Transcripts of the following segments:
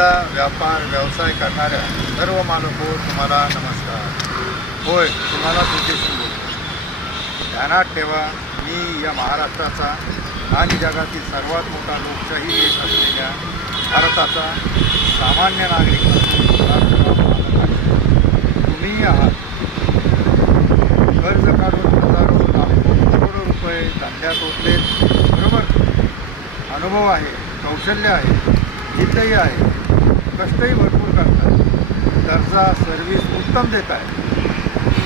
धंदा व्यापार व्यवसाय करणाऱ्या सर्व मालको तुम्हाला नमस्कार. होय, तुम्हाला तुझ्याशी बोलतो. ध्यानात ठेवा, मी या महाराष्ट्राचा आणि जगातील सर्वात मोठा लोकशाही देश असलेल्या भारताचा सामान्य नागरिक तुम्ही आहात. कर्ज काढून हजारो लाखो करोडो रुपये धंद्यात ओतलेत, बरोबर. अनुभव आहे, कौशल्य आहे, जिद्दही आहे, कष्टही भरपूर करतात, दर्जा सर्व्हिस उत्तम देत आहे.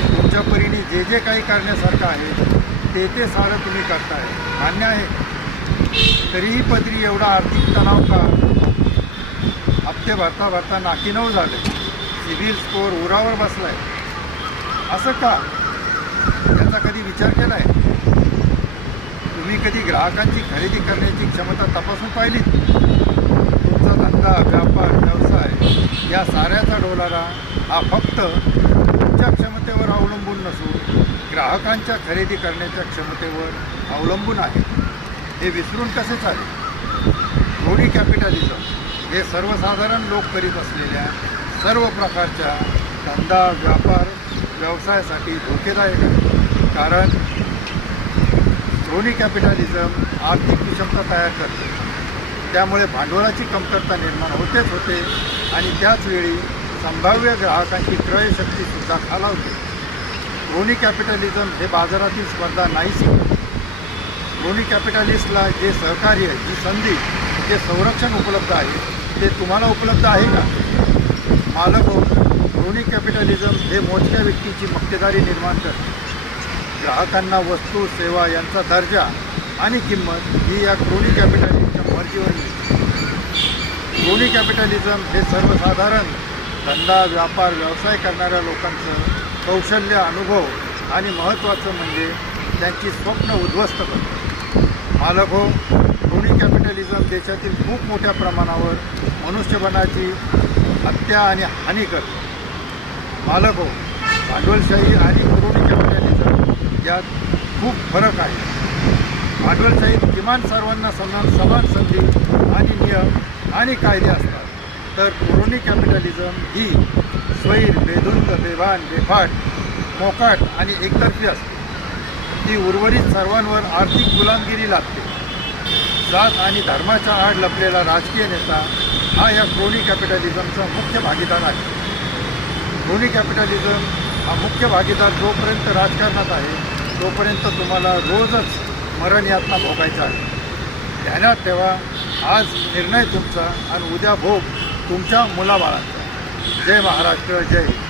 तुमच्या परीने जे जे काही करण्यासारखं आहे ते सारं तुम्ही करताय, मान्य आहे. तरीही पदरी एवढा आर्थिक तणाव का? हप्ते भरता नाकीनऊ झाले, सिबिल स्कोअर उरावर बसलाय, असं का? याचा कधी विचार केला आहे? तुम्ही कधी ग्राहकांची खरेदी करण्याची क्षमता तपासून पाहिली? तुमचा धंदा व्यापार व्यवसाय या साऱ्याचा डोलारा हा फक्त तुमच्या क्षमतेवर अवलंबून नसून ग्राहकांच्या खरेदी करण्याच्या क्षमतेवर अवलंबून आहे. हे विसरून कसे चालेल? क्रोनी कॅपिटलिझम हे सर्वसाधारण लोक करीत असलेल्या सर्व प्रकारच्या धंदा व्यापार व्यवसायासाठी धोकेदायक आहे. कारण क्रोनी कॅपिटलिझम आर्थिक विषमता तयार करते, त्यामुळे भांडवलाची कमतरता निर्माण होते आणि त्याचवेळी संभाव्य ग्राहकांची क्रयशक्तीसुद्धा खालावते. क्रोनी कॅपिटलिझम हे बाजारातील स्पर्धा नाहीशी करते. क्रोनी कॅपिटलिस्टला जे सहकार्य, जी संधी, जे संरक्षण उपलब्ध आहे ते तुम्हाला उपलब्ध आहे का? मालक हो, क्रोनी कॅपिटलिझम हे मोजक्या व्यक्तीची मक्तेदारी निर्माण करते. ग्राहकांना वस्तू सेवा यांचा दर्जा आणि किंमत ही या क्रोनी कॅपिटलिझमच्या मर्जीवर मिळते. क्रोनी कॅपिटलिझम हे सर्वसाधारण धंदा व्यापार व्यवसाय करणाऱ्या लोकांचं कौशल्य अनुभव आणि महत्त्वाचं म्हणजे त्यांची स्वप्न उद्ध्वस्त करतो. मालक हो, क्रोनी कॅपिटलिझम देशातील खूप मोठ्या प्रमाणावर मनुष्यबळाची हत्या आणि हानी करते. मालक हो, भांडवलशाही आणि क्रोनी कॅपिटलिझम यात खूप फरक आहे. भांडवलशाहीत किमान सर्वांना समान संधी आणि नियम आणि कायदे असतात, तर क्रोनी कॅपिटलिझम ही स्वैर, बेधुंद, बेभान, बेफाट, मोकाट आणि एकतर्फी असते. ती उर्वरित सर्वांवर आर्थिक गुलामगिरी लागते. जात आणि धर्माच्या आड लपलेला राजकीय नेता हा या क्रोनी कॅपिटलिझमचा मुख्य भागीदार आहे. क्रोनी कॅपिटलिझम हा मुख्य भागीदार जोपर्यंत राजकारणात आहे तोपर्यंत तुम्हाला रोजच मरण यातना भोगायचा आहे. ध्यानात ठेवा, आज निर्णय तुमचा आणि उद्या भोग तुमच्या मुलाबाळांचा. जय महाराष्ट्र, जय हिंद.